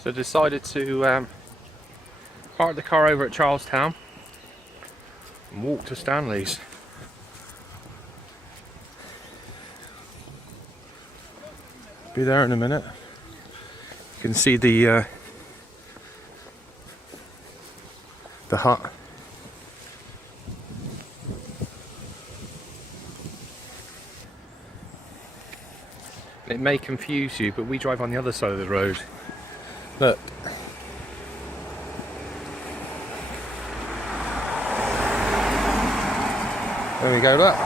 So decided to park the car over at Charlestown and walk to Stanley's. Be there in a minute. You can see the hut. It may confuse you, but we drive on the other side of the road. Look. There we go, look.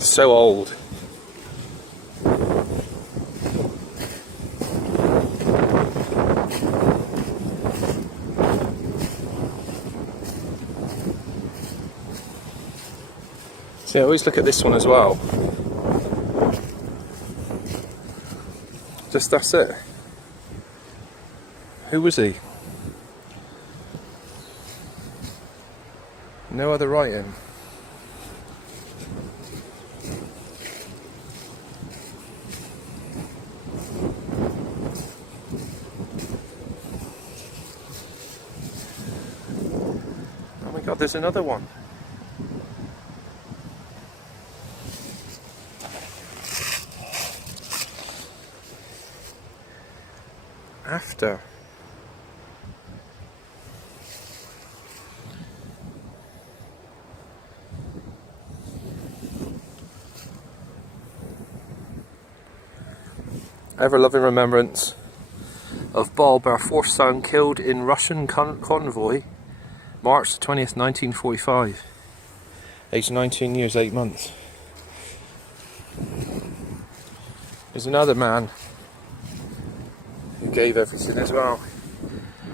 So old. See, I always look at this one as well. Just that's it. Who was he? No other writing. Oh my God, there's another one. After. Ever-loving remembrance of Bob, our fourth son, killed in Russian convoy, March 20th, 1945, aged 19 years, 8 months. There's another man who gave everything as well.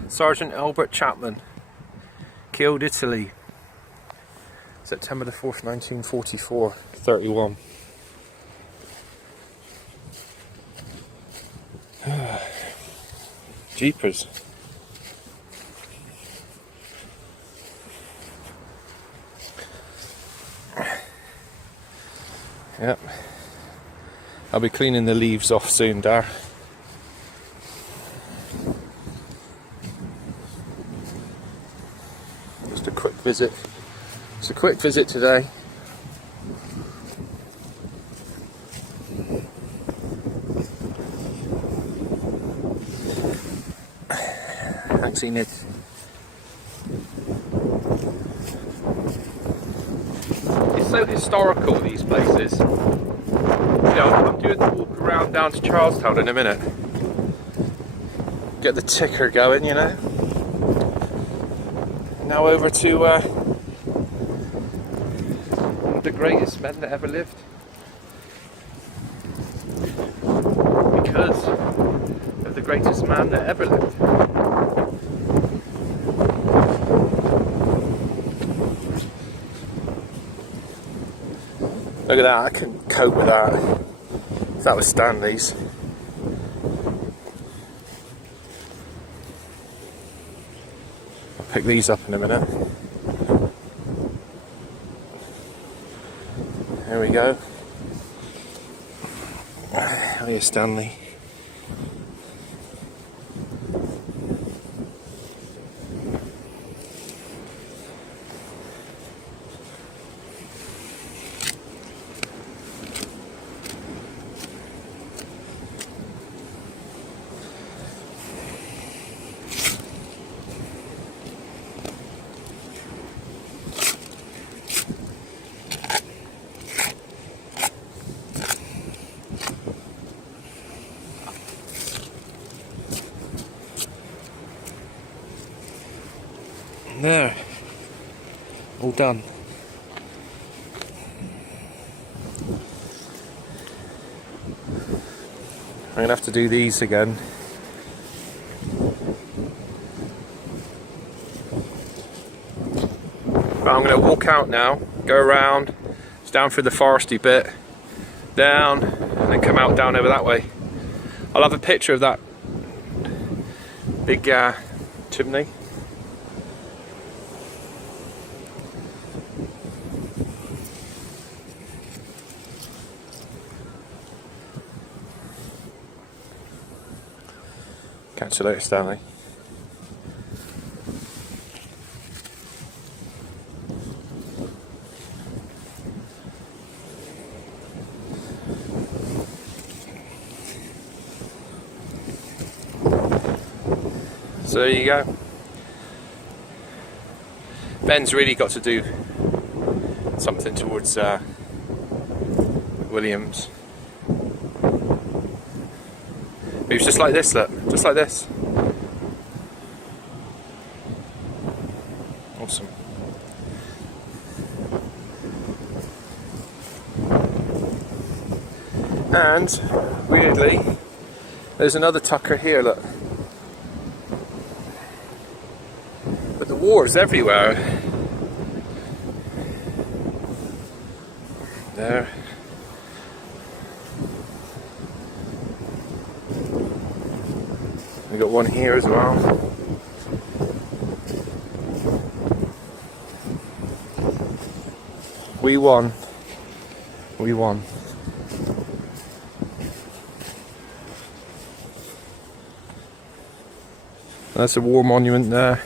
Sergeant Albert Chapman, killed Italy, September the 4th, 1944, 31. Jeepers. Yep. I'll be cleaning the leaves off soon, Dar. Just a quick visit. It's a quick visit today. Thanks, Enid. It's so historical, these places. You know, I'm doing the walk around down to Charlestown in a minute. Get the ticker going, you know. Now over to one of the greatest men that ever lived. Because of the greatest man that ever lived. Look at that, I couldn't cope with that. If that was Stanley's. I'll pick these up in a minute. There we go. Oh yeah, Stanley. There, all done. I'm gonna have to do these again. But I'm going to walk out now, go around, it's down through the foresty bit, down, and then come out down over that way. I'll have a picture of that big chimney. Catch you later, Stanley. So there you go. Ben's really got to do something towards Williams. Moves just like this, look, just like this. Awesome. And weirdly, there's another tucker here, look. But the war's everywhere. There. We got one here as well. We won. We won. That's a war monument there.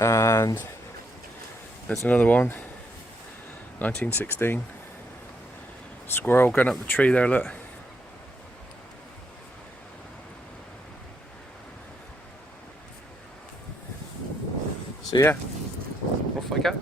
And there's another one. 1916. Squirrel going up the tree there, look. So yeah, off I go.